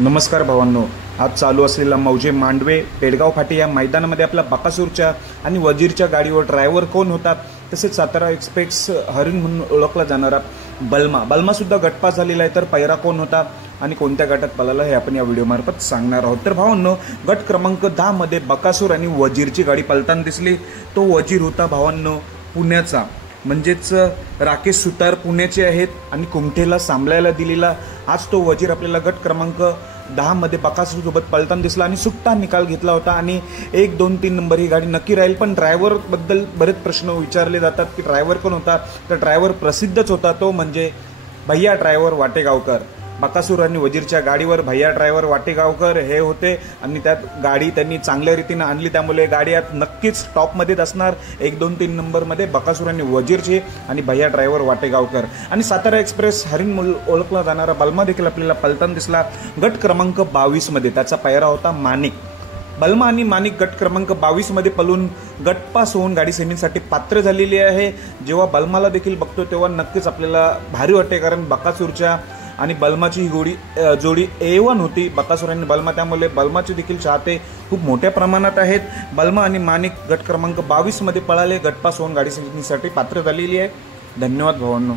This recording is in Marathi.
नमस्कार भावांनो, आज चालू असलेला मौजे मांडवे पेडगाव फाटी या मैदानामध्ये आपला बकासूरच्या आणि वजीरच्या गाडीवर ड्रायव्हर कोण होता, तसेच सातारा एक्सप्रेस हरिण म्हणून ओळखला जाणारा बलमा सुद्धा गटपास झालेला आहे। तर पैरा कोण होता आणि कोणत्या गटात पळाला हे आपण या व्हिडिओमार्फत सांगणार आहोत। तर भावांनो, गट क्रमांक 10 मध्ये बकासूर आणि वजीरची गाडी पळताना दिसली। तो वजीर होता भावांनो पुण्याचा, म्हणजेच राकेश सुतार पुण्याचे आहेत आणि कुमठेला सांभाळायला दिलेला आज तो वजीर आपल्याला गट क्रमांक 10 मध्ये बकासूर सोबत पळताना दिसला आणि सुट्टा निकाल घेतला होता आणि 1, 2, 3 नंबर ही गाडी नक्की राहील। पण ड्रायव्हर बद्दल बरेच प्रश्न विचारले जातात की ड्रायव्हर कोण होता, तर ड्रायव्हर प्रसिद्धच होता, तो म्हणजे भैया ड्रायव्हर वाटेगावकर। बकासूर आणि वजीरच्या गाडीवर भैया ड्रायव्हर वाटेगावकर हे होते आणि त्यात गाडी त्यांनी चांगल्या रीतीने आणली, त्यामुळे गाडी आज नक्कीच टॉपमध्येच असणार। 1, 2, 3 नंबरमध्ये बकासूर आणि वजीरची आणि भैया ड्रायव्हर वाटेगावकर। आणि सातारा एक्सप्रेस हरिण म्हणून ओळखला जाणारा बलमा देखील आपल्याला पळताना दिसला गट क्रमांक 22 मध्ये। त्याचा पैरा होता माणिक। बलमा आणि माणिक गट क्रमांक 22 मध्ये पळून गटपास होऊन गाडी सेमीसाठी पात्र झालेली आहे। जेव्हा बलमाला देखील बघतो तेव्हा नक्कीच आपल्याला भारी वाटते, कारण बकासूरच्या आणि बलमाची ही जोडी A1 होती, बकासूर आणि बलमा, त्यामुळे बलमाचे देखील चाहते खूप मोठ्या प्रमाणात आहेत। बलमा आणि माणिक गट क्रमांक 22 मध्ये पळाले, गटपास होऊन गाडी सेमीसाठी पात्र झालेली आहे। धन्यवाद भावांनो।